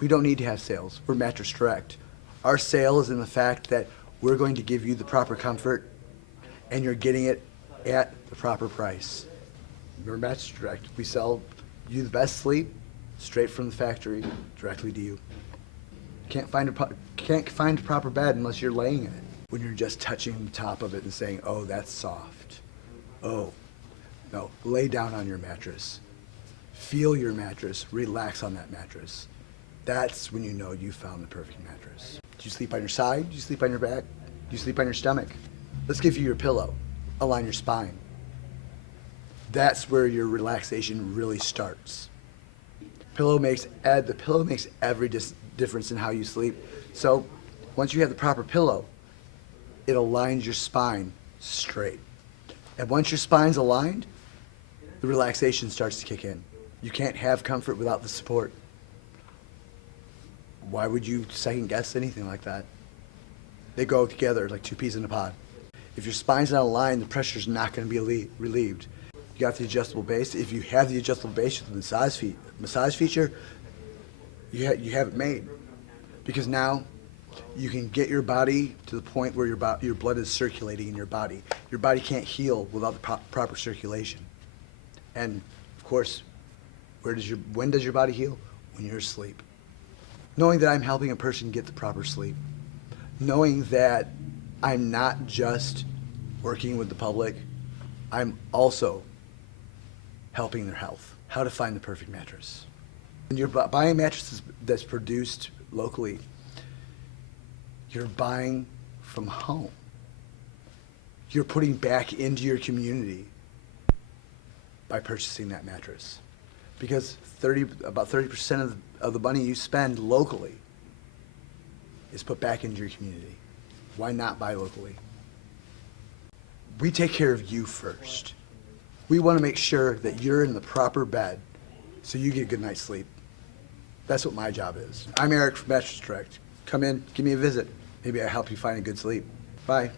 We don't need to have sales. We're Mattress Direct. Our sale is in the fact that we're going to give you the proper comfort and you're getting it at the proper price. We're Mattress Direct. We sell you the best sleep straight from the factory directly to you. Can't find a proper bed unless you're laying in it. When you're just touching the top of it and saying, "Oh, that's soft." Oh, no, lay down on your mattress. Feel your mattress, relax on that mattress. That's when you know you found the perfect mattress. Do you sleep on your side? Do you sleep on your back? Do you sleep on your stomach? Let's give you your pillow. Align your spine. That's where your relaxation really starts. The pillow makes every difference in how you sleep. So once you have the proper pillow, it aligns your spine straight. And once your spine's aligned, the relaxation starts to kick in. You can't have comfort without the support. Why would you second guess anything like that? They go together like two peas in a pod. If your spine's not aligned, the pressure's not going to be relieved. You got the adjustable base. If you have the adjustable base with the massage feature, you have it made. Because now you can get your body to the point where your blood is circulating in your body. Your body can't heal without the proper circulation. And of course, when does your body heal? When you're asleep. Knowing that I'm helping a person get the proper sleep. Knowing that I'm not just working with the public, I'm also helping their health. How to find the perfect mattress. When you're buying mattresses that's produced locally, you're buying from home. You're putting back into your community by purchasing that mattress. Because about 30% of the money you spend locally is put back into your community. Why not buy locally? We take care of you first. We want to make sure that you're in the proper bed so you get a good night's sleep. That's what my job is. I'm Eric from Mattress Direct. Come in, give me a visit. Maybe I'll help you find a good sleep. Bye.